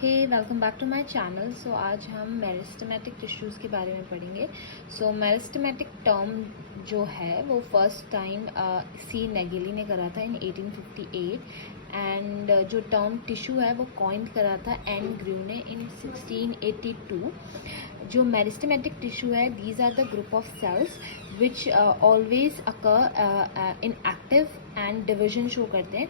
Hey welcome back to my channel. So आज हम meristematic tissues के बारे में पढ़ेंगे। सो मेरिस्टेमेटिक टर्म जो है वो फर्स्ट टाइम सी नेगेली ने करा था इन 1858 एंड जो टर्म टिश्यू है वो कॉइन करा था एन ग्रू ने इन 1682। जो मेरिस्टेमेटिक टिश्यू है these are the group of cells which always occur in active and division show करते हैं।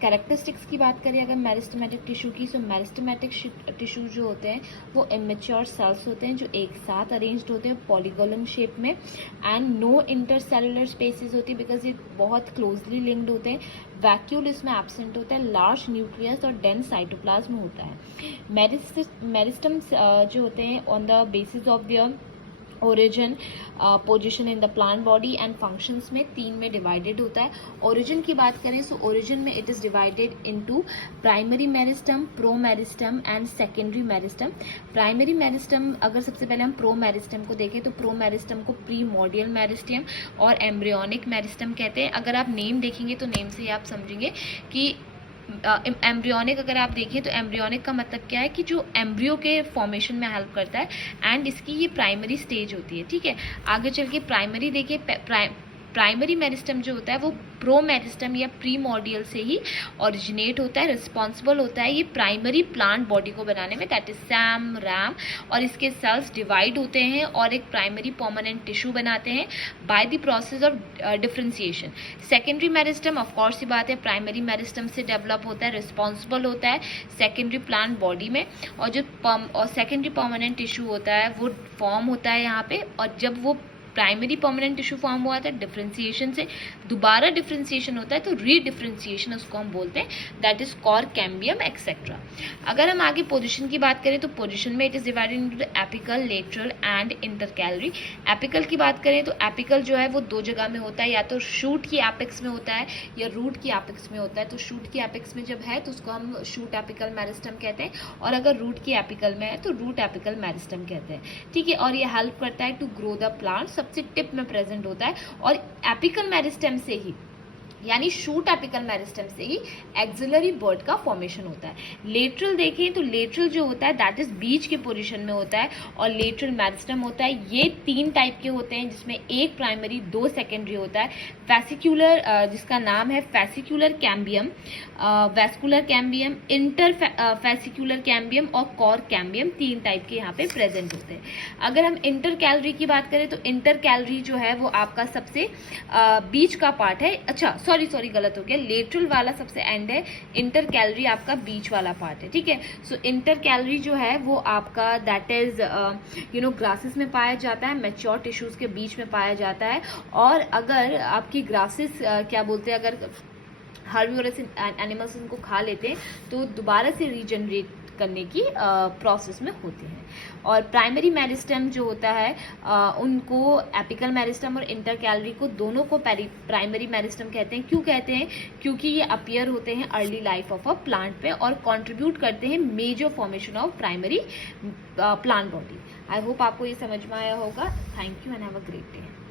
कैरेक्टरिस्टिक्स की बात करें अगर मेरिस्टेमेटिक टिश्यू की, सो मेरिस्टेमेटिक टिश्यू जो होते हैं वो इमेच्योर सेल्स होते हैं जो एक साथ अरेंज्ड होते हैं पॉलीगोनल शेप में एंड नो इंटरसेलुलर स्पेसेस होती है बिकॉज ये बहुत क्लोजली लिंक्ड होते हैं। वैक्यूल इसमें एब्सेंट होता है, लार्ज न्यूक्लियस और डेंस साइटोप्लाज्म होता है। मेरिस्टम्स जो होते हैं on the basis of their origin, position in the plant body and functions में तीन में डिवाइडेड होता है। ओरिजिन की बात करें सो ओरिजिन में it is divided into primary meristem, pro meristem and secondary meristem. Primary meristem अगर सबसे पहले हम प्रो मेरिस्टम को देखें तो प्रो मेरिस्टम को प्रीमोर्डियल मेरिस्टम और एम्ब्रियोनिक मेरिस्टम कहते हैं। अगर आप नेम देखेंगे तो नेम से ही आप समझेंगे कि एम्ब्रियोनिक अगर आप देखें तो एम्ब्रियोनिक का मतलब क्या है कि जो एम्ब्रियो के फॉर्मेशन में हेल्प करता है एंड इसकी ये प्राइमरी स्टेज होती है। ठीक है, आगे चल के प्राइमरी देखिए, प्राइमरी मेरिस्टम जो होता है वो प्रो मेरिस्टम या प्रीमोर्डियल से ही ओरिजिनेट होता है, रिस्पॉन्सिबल होता है ये प्राइमरी प्लांट बॉडी को बनाने में, दैट इज सैम रैम, और इसके सेल्स डिवाइड होते हैं और एक प्राइमरी परमानेंट टिश्यू बनाते हैं by the process of differentiation. Secondary meristem of course ही बात है प्राइमरी मेरिस्टम से डेवलप होता है, रिस्पॉन्सिबल होता है सेकेंडरी प्लांट बॉडी में, और जो सेकेंडरी परमानेंट टिश्यू होता है वो फॉर्म होता है यहाँ पे, और जब वो प्राइमरी परमानेंट टिश्यू फॉर्म हुआ था डिफरेंशिएशन से दोबारा डिफरेंशिएशन होता है तो रीडिफरेंशिएशन उसको हम बोलते हैं, that is cork cambium etcetera. अगर हम आगे पोजीशन की बात करें तो पोजीशन में it is divided into apical, lateral and intercalary. Apical की बात करें तो एपिकल जो है वो दो जगह में होता है, या तो शूट की एपिक्स में होता है या रूट की एपिक्स में होता है। तो शूट की एपिक्स में जब है तो उसको हम शूट एपिकल मेरिस्टम कहते हैं, और अगर रूट की एपिकल में है तो रूट एपिकल मेरिस्टम कहते हैं। ठीक है, और ये हेल्प करता है टू ग्रो द प्लांट, सबसे टिप में प्रेजेंट होता है, और एपिकल मेरिस्टम से ही यानी शूट एपिकल मेरिस्टम से ही एक्सिलरी बर्ड का फॉर्मेशन होता है। लेटरल देखें तो लेटरल जो होता है दैट इज बीच के पोजीशन में होता है और लेटरल मेरिस्टम होता है। ये तीन टाइप के होते हैं जिसमें एक प्राइमरी दो सेकेंडरी होता है। फैसिक्यूलर जिसका नाम है fascicular cambium, vascular cambium, inter fascicular cambium और कॉर कैम्बियम, तीन टाइप के यहाँ पे प्रेजेंट होते हैं। अगर हम इंटर कैलरी की बात करें तो इंटर कैलरी जो है वो आपका सबसे बीच का पार्ट है। अच्छा सॉरी गलत हो गया, लेटरल वाला सबसे एंड है, इंटर कैलरी आपका बीच वाला पार्ट है। ठीक है, सो इंटर कैलरी जो है वो आपका दैट इज ग्रासेस में पाया जाता है, मैच्योर टिश्यूज के बीच में पाया जाता है। और अगर आपकी ग्रासेस क्या बोलते हैं, अगर हर्बिवोरस एनिमल्स इनको खा लेते हैं तो दोबारा से रीजनरेट करने की प्रोसेस में होते हैं। और प्राइमरी मेरिस्टम जो होता है उनको एपिकल मेरिस्टम और इंटर कैलरी को दोनों को प्राइमरी मेरिस्टम कहते हैं। क्यों कहते हैं? क्योंकि ये अपीयर होते हैं early life of a plant पे और कंट्रीब्यूट करते हैं major formation of primary plant body. I hope आपको ये समझ में आया होगा। Thank you and have a great day.